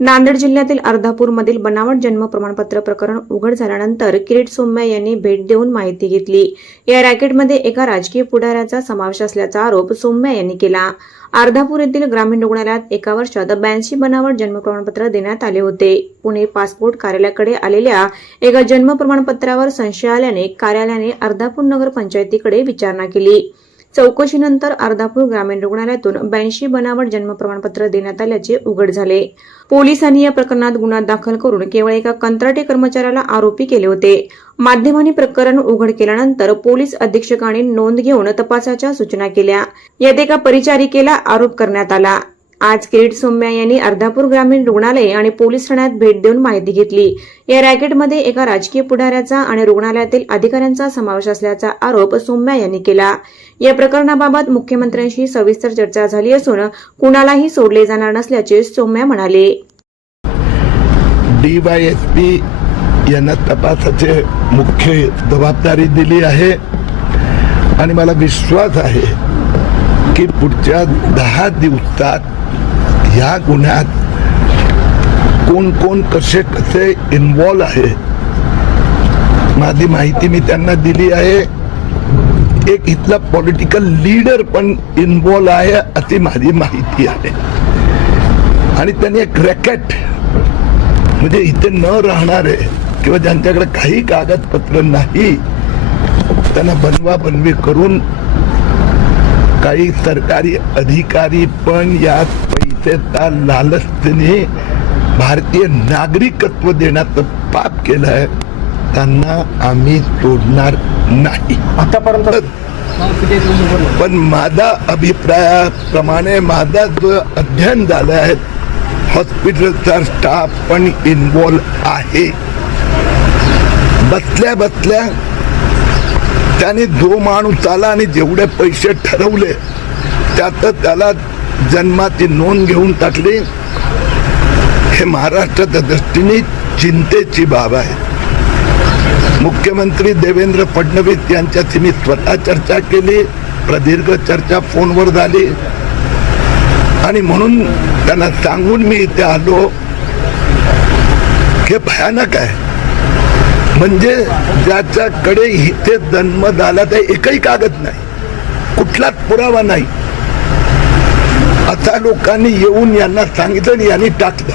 नांदेड जिल्ह्यातील अर्धापूरमधील बनावट जन्म प्रमाणपत्र प्रकरण उघड झाल्यानंतर किरीट सोम्या यांनी भेट देऊन माहिती घेतली. या रॅकेटमध्ये एका राजकीय पुढाऱ्याचा समावेश असल्याचा आरोप सोम्या यांनी केला. अर्धापूर येथील ग्रामीण रुग्णालयात एका वर्षात ब्याऐंशी बनावट जन्म प्रमाणपत्र देण्यात आले होते. पुणे पासपोर्ट कार्यालयाकडे आलेल्या एका जन्म प्रमाणपत्रावर संशय आल्याने कार्यालयाने अर्धापूर नगर पंचायतीकडे विचारणा केली. चौकशीनंतर अर्धापूर ग्रामीण रुग्णालयातून ब्याऐंशी बनावट जन्म प्रमाणपत्र देण्यात आल्याचे उघड झाले. पोलिसांनी या प्रकरणात गुन्हा दाखल करून केवळ एका कंत्राटी कर्मचाऱ्याला आरोपी केले होते. माध्यमांनी प्रकरण उघड केल्यानंतर पोलीस अधीक्षकांनी नोंद घेऊन तपासाच्या सूचना केल्या. यात एका परिचारिकेला आरोप करण्यात आला. आज किरीट सोम्या यांनी अर्धापूर ग्रामीण रुग्णालय आणि पोलीस ठाण्यात भेट देऊन माहिती घेतली. या रॅकेटमध्ये एका राजकीय पुढाऱ्याचा आणि रुग्णालयातील अधिकाऱ्यांचा समावेश असल्याचा आरोप सोम्या यांनी केला. या प्रकरणाबाबत मुख्यमंत्र्यांशी सविस्तर चर्चा झाली असून कुणालाही सोडले जाणार नसल्याचे सोम्या म्हणाले. डीवायएसपी यांना तपासाचे मुख्य जबाबदारी दिली आहे आणि मला विश्वास आहे की पुढच्या दहा दिवसात ह्या गुन्ह्यात कोण कोण कसे कसे इन्वॉल्व आहे माझी माहिती मी त्यांना दिली आहे. एक इथला पॉलिटिकल लीडर पण इन्वॉल्व आहे अशी माझी माहिती आहे. आणि त्यांनी एक रॅकेट म्हणजे इथे न राहणारे किंवा ज्यांच्याकडे काही कागदपत्र नाही त्यांना बनवा बनवी करून काही सरकारी अधिकारी पण यात पैसेचा लालचतेने भारतीय नागरिकत्व देण्याचं पाप केलंय. त्यांना आम्ही सोडणार नाही. आतापर्यंत पण माझा अभिप्रायाप्रमाणे माझा जो अध्ययन झालं आहे हॉस्पिटलचा स्टाफ पण इन्वॉल्व आहे. बसल्या बसल्या त्याने जो माणूस आला आणि जेवढे पैसे ठरवले त्यात त्याला जन्माची नोंद घेऊन टाकली. हे महाराष्ट्राच्या दृष्टीने चिंतेची बाब आहे. मुख्यमंत्री देवेंद्र फडणवीस यांच्याशी मी स्वतः चर्चा केली प्रदीर्घ चर्चा फोनवर झाली. आणि म्हणून त्यांना सांगून मी इथे आलो. हे भयानक आहे. म्हणजे ज्याच्याकडे इथे जन्म झाला तर एकही कागद नाही. कुठलाच पुरावा नाही. आता लोकांनी येऊन यांना सांगितलं आणि यांनी टाकलं.